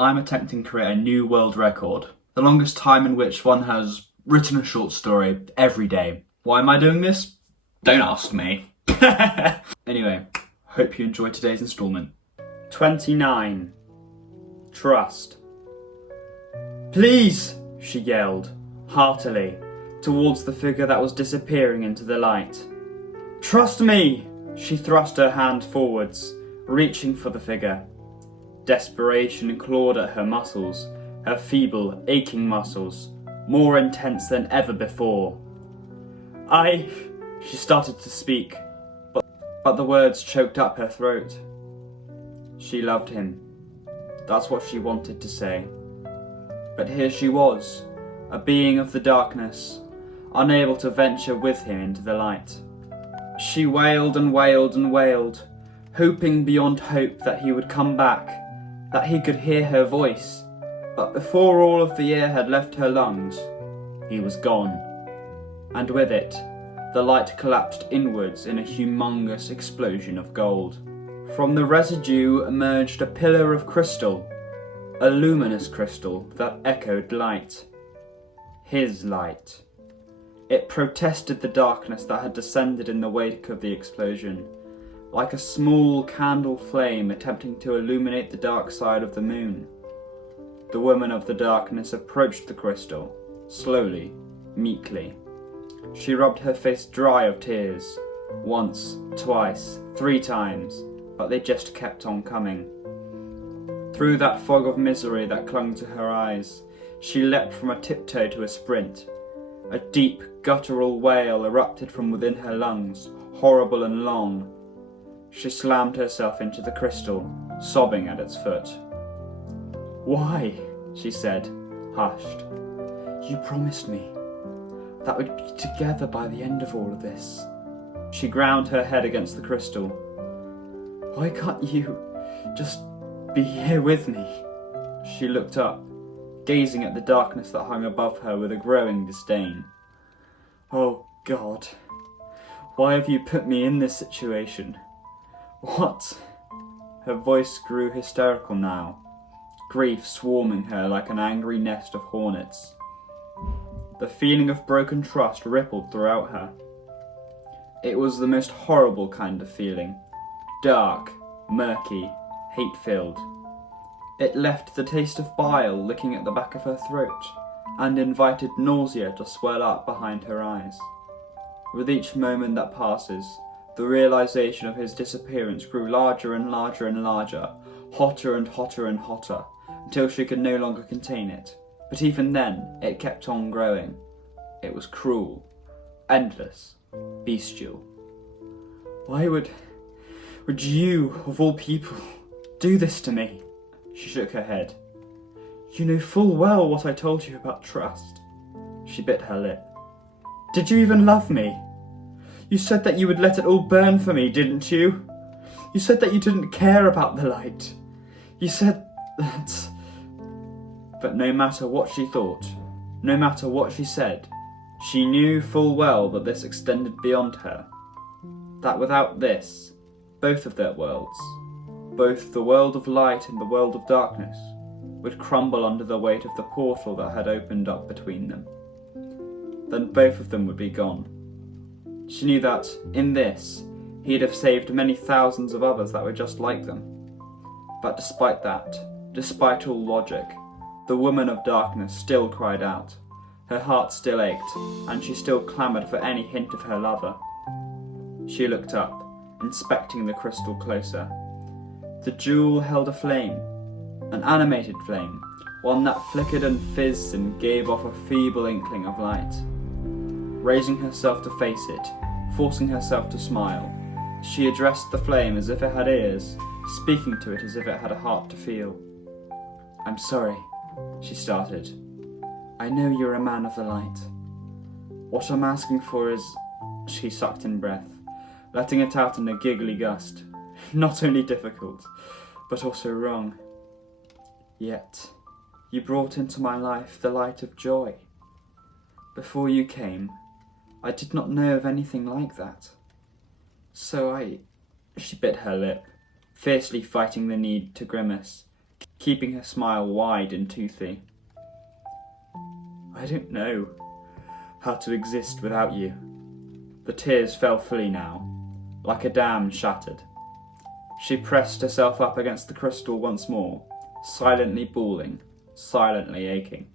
I'm attempting to create a new world record. The longest time in which one has written a short story every day. Why am I doing this? Don't ask me. Anyway, hope you enjoyed today's instalment. 29. Trust. "Please!" she yelled, heartily, towards the figure that was disappearing into the light. "Trust me!" She thrust her hand forwards, reaching for the figure. Desperation clawed at her muscles, her feeble, aching muscles, more intense than ever before. She started to speak, but the words choked up her throat. She loved him. That's what she wanted to say. But here she was, a being of the darkness, unable to venture with him into the light. She wailed and wailed and wailed, hoping beyond hope that he would come back, that he could hear her voice. But before all of the air had left her lungs, he was gone. And with it, the light collapsed inwards in a humongous explosion of gold. From the residue emerged a pillar of crystal, a luminous crystal that echoed light. His light. It protested the darkness that had descended in the wake of the explosion, like a small candle flame attempting to illuminate the dark side of the moon. The woman of the darkness approached the crystal, slowly, meekly. She rubbed her face dry of tears, once, twice, 3 times, but they just kept on coming. Through that fog of misery that clung to her eyes, she leapt from a tiptoe to a sprint. A deep, guttural wail erupted from within her lungs, horrible and long. She slammed herself into the crystal, sobbing at its foot. "Why?" she said, hushed. "You promised me that we'd be together by the end of all of this." She ground her head against the crystal. "Why can't you just be here with me?" She looked up, gazing at the darkness that hung above her with a growing disdain. "Oh God, why have you put me in this situation? What?" Her voice grew hysterical now, grief swarming her like an angry nest of hornets. The feeling of broken trust rippled throughout her. It was the most horrible kind of feeling, dark, murky, hate-filled. It left the taste of bile licking at the back of her throat, and invited nausea to swell up behind her eyes. With each moment that passes, the realization of his disappearance grew larger and larger and larger, hotter and hotter and hotter, until she could no longer contain it. But even then, it kept on growing. It was cruel, endless, bestial. Why would you, of all people, do this to me? She shook her head. You know full well what I told you about trust. She bit her lip. Did you even love me? You said that you would let it all burn for me, didn't you? You said that you didn't care about the light. You said that... But no matter what she thought, no matter what she said, she knew full well that this extended beyond her. That without this, both of their worlds, both the world of light and the world of darkness, would crumble under the weight of the portal that had opened up between them. Then both of them would be gone. She knew that, in this, he'd have saved many thousands of others that were just like them. But despite that, despite all logic, the woman of darkness still cried out. Her heart still ached, and she still clamoured for any hint of her lover. She looked up, inspecting the crystal closer. The jewel held a flame, an animated flame, one that flickered and fizzed and gave off a feeble inkling of light. Raising herself to face it, forcing herself to smile, she addressed the flame as if it had ears, speaking to it as if it had a heart to feel. "I'm sorry," she started. "I know you're a man of the light. What I'm asking for is..." She sucked in breath, letting it out in a giggly gust. "Not only difficult, but also wrong. Yet, you brought into my life the light of joy. Before you came, I did not know of anything like that. So She bit her lip, fiercely fighting the need to grimace, keeping her smile wide and toothy. I don't know how to exist without you. The tears fell fully now, like a dam shattered. She pressed herself up against the crystal once more, silently bawling, silently aching.